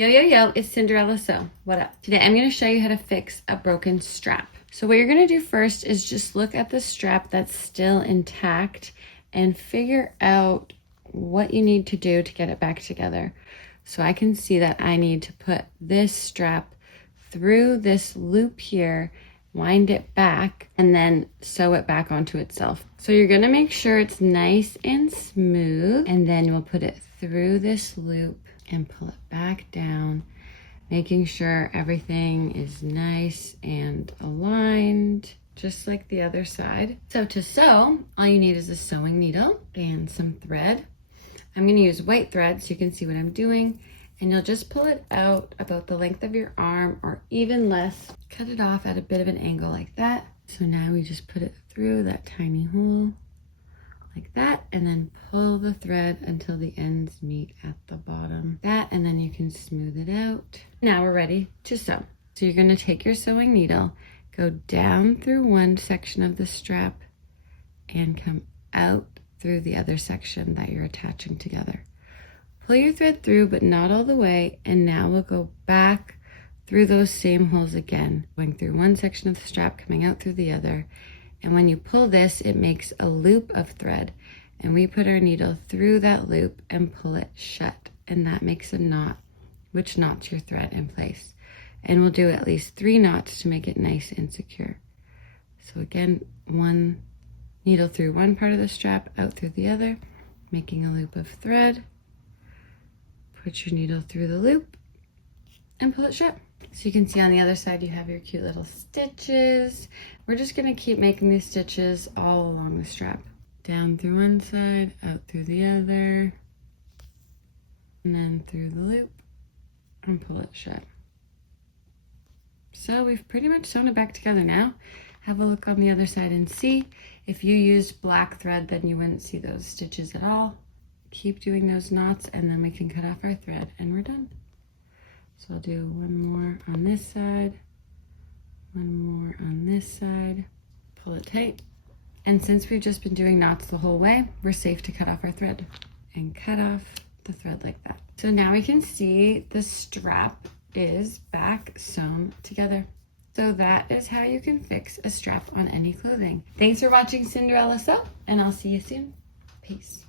Yo, it's Cinderella Sew. What up? Today I'm going to show you how to fix a broken strap. So what you're going to do first is just look at the strap that's still intact and figure out what you need to do to get it back together. So I can see that I need to put this strap through this loop here, wind it back, and then sew it back onto itself. So you're going to make sure it's nice and smooth, and then we'll put it through this loop and pull it back down, making sure everything is nice and aligned, just like the other side. So to sew, all you need is a sewing needle and some thread. I'm going to use white thread so you can see what I'm doing, and you'll just pull it out about the length of your arm or even less. Cut it off at a bit of an angle like that. So now we just put it through that tiny hole like that, and then pull the thread until the ends meet at the bottom. That, and then you can smooth it out. Now we're ready to sew. So you're going to take your sewing needle, go down through one section of the strap, and come out through the other section that you're attaching together. Pull your thread through, but not all the way, and now we'll go back through those same holes again, going through one section of the strap, coming out through the other. And when you pull this, it makes a loop of thread, and we put our needle through that loop and pull it shut, and that makes a knot, which knots your thread in place. And we'll do at least 3 knots to make it nice and secure. So again, one needle through one part of the strap, out through the other, making a loop of thread. Put your needle through the loop and pull it shut. So you can see on the other side you have your cute little stitches. We're just going to keep making these stitches all along the strap. Down through one side, out through the other, and then through the loop and pull it shut. So we've pretty much sewn it back together now. Have a look on the other side and see. If you used black thread, then you wouldn't see those stitches at all. Keep doing those knots, and then we can cut off our thread and we're done. So I'll do one more on this side, one more on this side, pull it tight. And since we've just been doing knots the whole way, we're safe to cut off our thread and cut off the thread like that. So now we can see the strap is back sewn together. So that is how you can fix a strap on any clothing. Thanks for watching Cinderella Sew, and I'll see you soon. Peace.